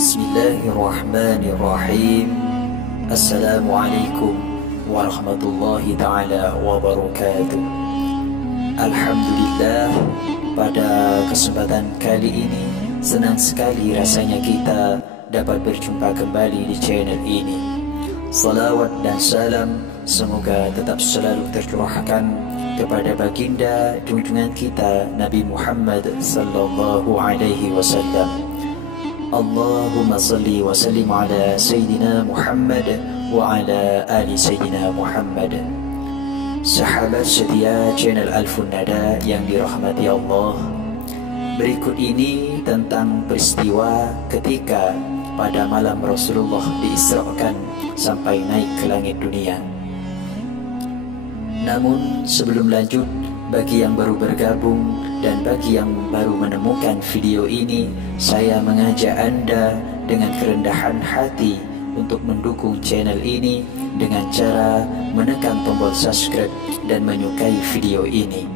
Bismillahirrahmanirrahim. Assalamualaikum warahmatullahi ta'ala wabarakatuh. Alhamdulillah, pada kesempatan kali ini senang sekali rasanya kita dapat berjumpa kembali di channel ini. Salawat dan salam semoga tetap selalu tercurahkan kepada baginda junjungan kita Nabi Muhammad sallallahu alaihi wasallam. Allahumma salli wa sallim ala Sayyidina Muhammad wa ala ali Sayyidina Muhammad. Sahabat setia channel Al-Funnada yang dirahmati Allah, berikut ini tentang peristiwa ketika pada malam Rasulullah diisrakan sampai naik ke langit dunia. Namun sebelum lanjut, bagi yang baru bergabung dan bagi yang baru menemukan video ini, saya mengajak Anda dengan kerendahan hati untuk mendukung channel ini dengan cara menekan tombol subscribe dan menyukai video ini.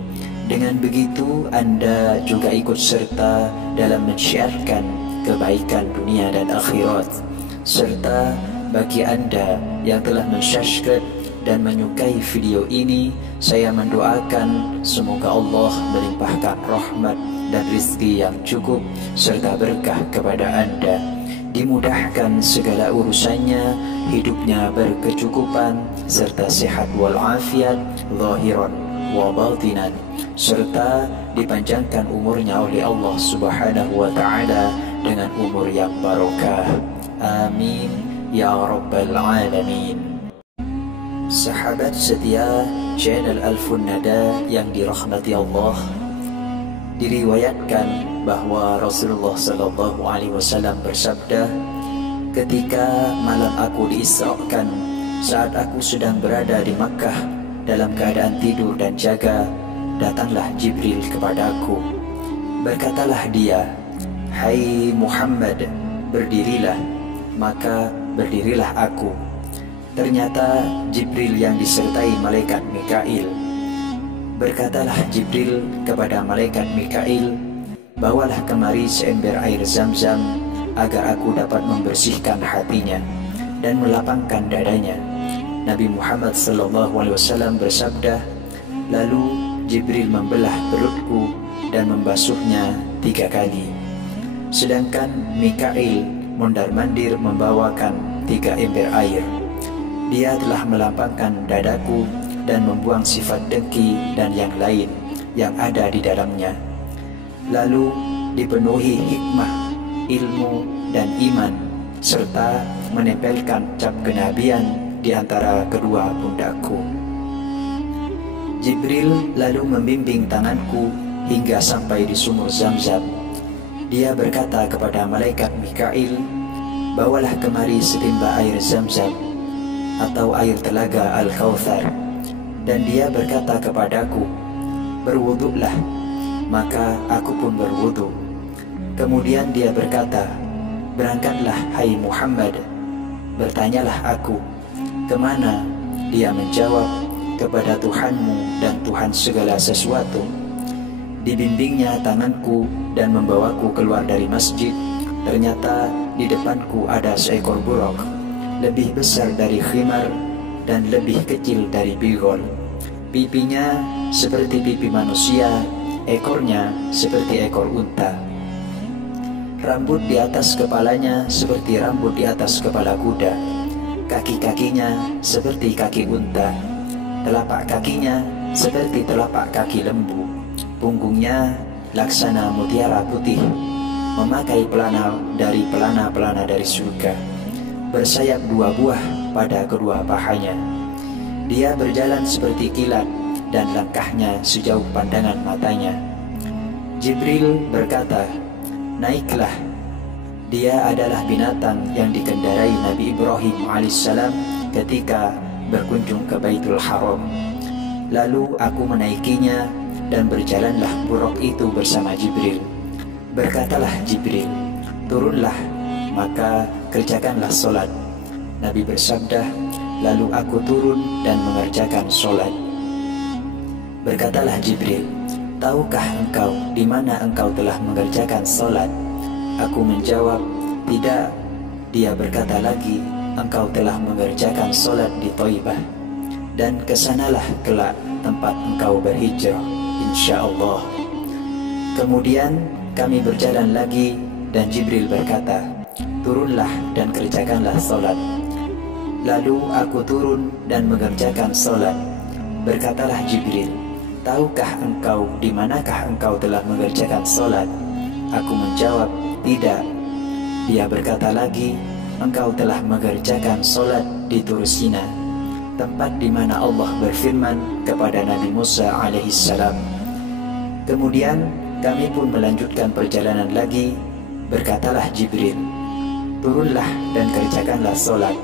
Dengan begitu, Anda juga ikut serta dalam men-syiarkan kebaikan dunia dan akhirat. Serta bagi Anda yang telah men-subscribe dan menyukai video ini, saya mendoakan semoga Allah melimpahkan rahmat dan rizki yang cukup serta berkah kepada Anda, dimudahkan segala urusannya, hidupnya berkecukupan serta sehat walafiat zahiran wa batinan, serta dipanjangkan umurnya oleh Allah Subhanahu wa ta'ala dengan umur yang barokah. Amin ya rabbal alamin. Sahabat setia channel Al-Funnada yang dirahmati Allah, diriwayatkan bahwa Rasulullah sallallahu alaihi wasallam bersabda, ketika malam aku diisrakan, saat aku sedang berada di Makkah dalam keadaan tidur dan jaga, datanglah Jibril kepadaku. Berkatalah dia, "Hai Muhammad, berdirilah." Maka berdirilah aku. Ternyata Jibril yang disertai malaikat Mikail. Berkatalah Jibril kepada malaikat Mikail, "Bawalah kemari seember air Zam-Zam agar aku dapat membersihkan hatinya dan melapangkan dadanya." Nabi Muhammad SAW bersabda, lalu Jibril membelah perutku dan membasuhnya 3 kali. Sedangkan Mikail mondar-mandir membawakan 3 ember air. Dia telah melapangkan dadaku dan membuang sifat dengki dan yang lain yang ada di dalamnya. Lalu dipenuhi hikmah, ilmu, dan iman, serta menempelkan cap kenabian di antara kedua pundakku. Jibril lalu membimbing tanganku hingga sampai di sumur Zam-Zam. Dia berkata kepada malaikat Mikail, "Bawalah kemari setimba air Zam-Zam atau air telaga Al-Kautsar." Dan dia berkata kepadaku, "Berwuduklah." Maka aku pun berwuduk. Kemudian dia berkata, "Berangkatlah hai Muhammad." Bertanyalah aku, "Kemana?" Dia menjawab, "Kepada Tuhanmu dan Tuhan segala sesuatu." Dibimbingnya tanganku dan membawaku keluar dari masjid. Ternyata di depanku ada seekor buruk, lebih besar dari khimar dan lebih kecil dari bigol. Pipinya seperti pipi manusia, ekornya seperti ekor unta. Rambut di atas kepalanya seperti rambut di atas kepala kuda. Kaki-kakinya seperti kaki unta. Telapak kakinya seperti telapak kaki lembu. Punggungnya laksana mutiara putih, memakai pelana dari surga. Bersayap 2 buah pada kedua pahanya. Dia berjalan seperti kilat dan langkahnya sejauh pandangan matanya. Jibril berkata, "Naiklah." Dia adalah binatang yang dikendarai Nabi Ibrahim alaihissalam ketika berkunjung ke Baitul Haram. Lalu aku menaikinya dan berjalanlah buruk itu bersama Jibril. Berkatalah Jibril, "Turunlah, maka kerjakanlah solat." Nabi bersabda, lalu aku turun dan mengerjakan solat. Berkatalah Jibril, "Tahukah engkau di mana engkau telah mengerjakan solat?" Aku menjawab, Tidak, dia berkata lagi, engkau telah mengerjakan solat di Thaibah, dan kesanalah kelak tempat engkau berhijrah, insya Allah. Kemudian kami berjalan lagi, dan Jibril berkata, turunlah dan kerjakanlah solat. Lalu aku turun dan mengerjakan solat. Berkatalah Jibril, tahukah engkau di manakah engkau telah mengerjakan solat? Aku menjawab, tidak. Dia berkata lagi, engkau telah mengerjakan solat di Tur Sina, tempat di mana Allah berfirman kepada Nabi Musa alaihissalam. Kemudian kami pun melanjutkan perjalanan lagi. Berkatalah Jibril, turunlah dan kerjakanlah solat.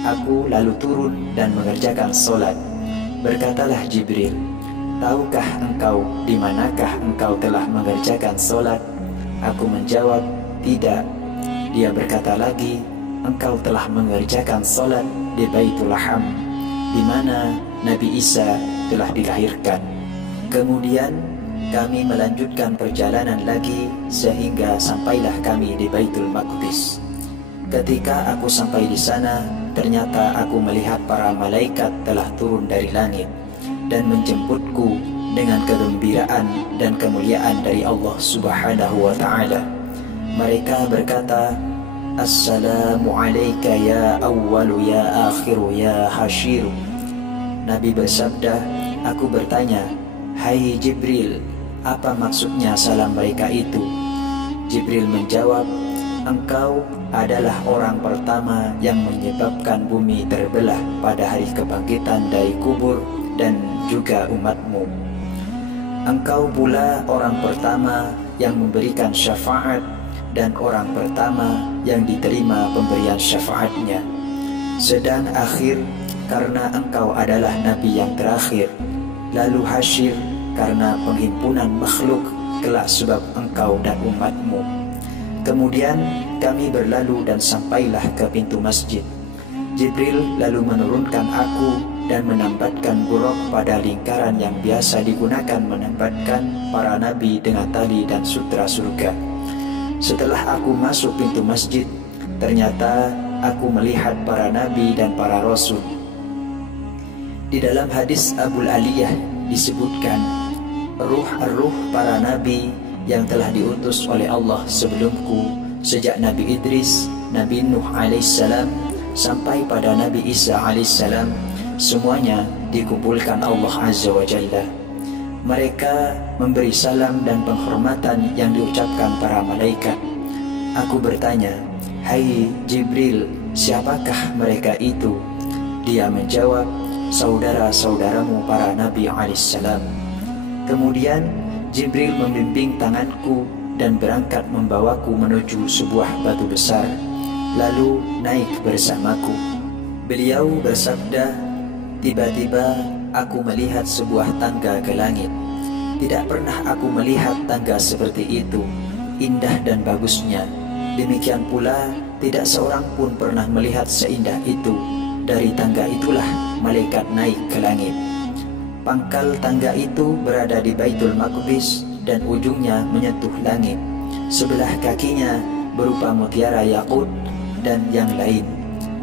Aku lalu turun dan mengerjakan solat. Berkatalah Jibril, tahukah engkau di manakah engkau telah mengerjakan solat? Aku menjawab, tidak. Dia berkata lagi, engkau telah mengerjakan solat di Baitul Laham, di mana Nabi Isa telah dilahirkan. Kemudian kami melanjutkan perjalanan lagi sehingga sampailah kami di Baitul Maqdis. Ketika aku sampai di sana, ternyata aku melihat para malaikat telah turun dari langit dan menjemputku dengan kegembiraan dan kemuliaan dari Allah Subhanahu wa Ta'ala. Mereka berkata, Assalamu alayka ya awwalu ya akhiru ya hashiru. Nabi bersabda, aku bertanya, hai Jibril, apa maksudnya salam mereka itu? Jibril menjawab, engkau adalah orang pertama yang menyebabkan bumi terbelah pada hari kebangkitan dari kubur dan juga umatmu. Engkau pula orang pertama yang memberikan syafaat dan orang pertama yang diterima pemberian syafaatnya. Sedang akhir karena engkau adalah nabi yang terakhir. Lalu hasyir karena penghimpunan makhluk kelak sebab engkau dan umatmu. Kemudian kami berlalu dan sampailah ke pintu masjid. Jibril lalu menurunkan aku dan menambatkan buruk pada lingkaran yang biasa digunakan menambatkan para nabi dengan tali dan sutra surga. Setelah aku masuk pintu masjid, ternyata aku melihat para nabi dan para rasul. Di dalam hadis Abul Aliyah disebutkan, ruh-ruh para nabi yang telah diutus oleh Allah sebelumku, sejak Nabi Idris, Nabi Nuh alaihissalam sampai pada Nabi Isa alaihissalam, semuanya dikumpulkan Allah Azza wa Jalla. Mereka memberi salam dan penghormatan yang diucapkan para malaikat. Aku bertanya, hai Jibril, siapakah mereka itu? Dia menjawab, saudara-saudaramu para nabi alaihissalam. Kemudian Jibril membimbing tanganku dan berangkat membawaku menuju sebuah batu besar, lalu naik bersamaku. Beliau bersabda, tiba-tiba aku melihat sebuah tangga ke langit. Tidak pernah aku melihat tangga seperti itu, indah dan bagusnya. Demikian pula tidak seorang pun pernah melihat seindah itu. Dari tangga itulah malaikat naik ke langit. Pangkal tangga itu berada di Baitul Maqdis dan ujungnya menyentuh langit. Sebelah kakinya berupa mutiara yakut dan yang lain.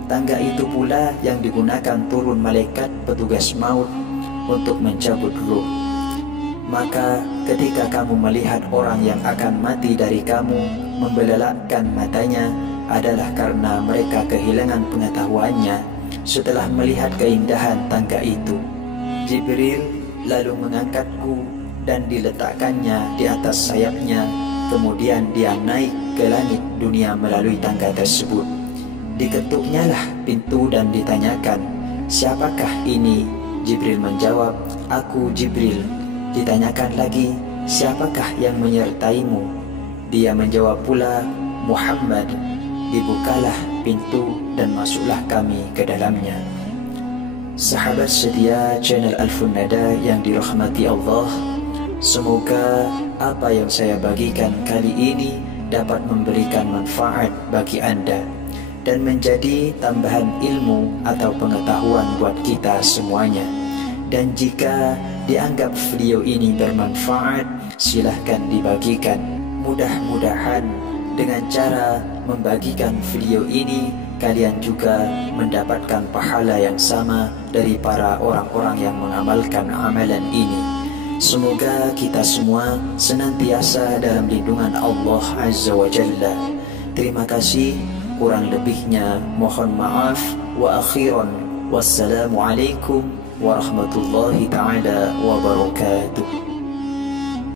Tangga itu pula yang digunakan turun malaikat petugas maut untuk mencabut ruh. Maka ketika kamu melihat orang yang akan mati dari kamu membelelakkan matanya, adalah karena mereka kehilangan pengetahuannya setelah melihat keindahan tangga itu. Jibril lalu mengangkatku dan diletakkannya di atas sayapnya. Kemudian dia naik ke langit dunia melalui tangga tersebut. Diketuknya lah pintu dan ditanyakan, siapakah ini? Jibril menjawab, aku Jibril. Ditanyakan lagi, siapakah yang menyertaimu? Dia menjawab pula, Muhammad. Dibukalah pintu dan masuklah kami ke dalamnya. Sahabat setia channel Alfun Nada yang dirahmati Allah, semoga apa yang saya bagikan kali ini dapat memberikan manfaat bagi Anda dan menjadi tambahan ilmu atau pengetahuan buat kita semuanya. Dan jika dianggap video ini bermanfaat, silahkan dibagikan. Mudah-mudahan dengan cara membagikan video ini, kalian juga mendapatkan pahala yang sama dari para orang-orang yang mengamalkan amalan ini. Semoga kita semua senantiasa dalam lindungan Allah Azza wa Jalla. Terima kasih, kurang lebihnya mohon maaf. Wa akhiran, wassalamualaikum warahmatullahi ta'ala wabarakatuh.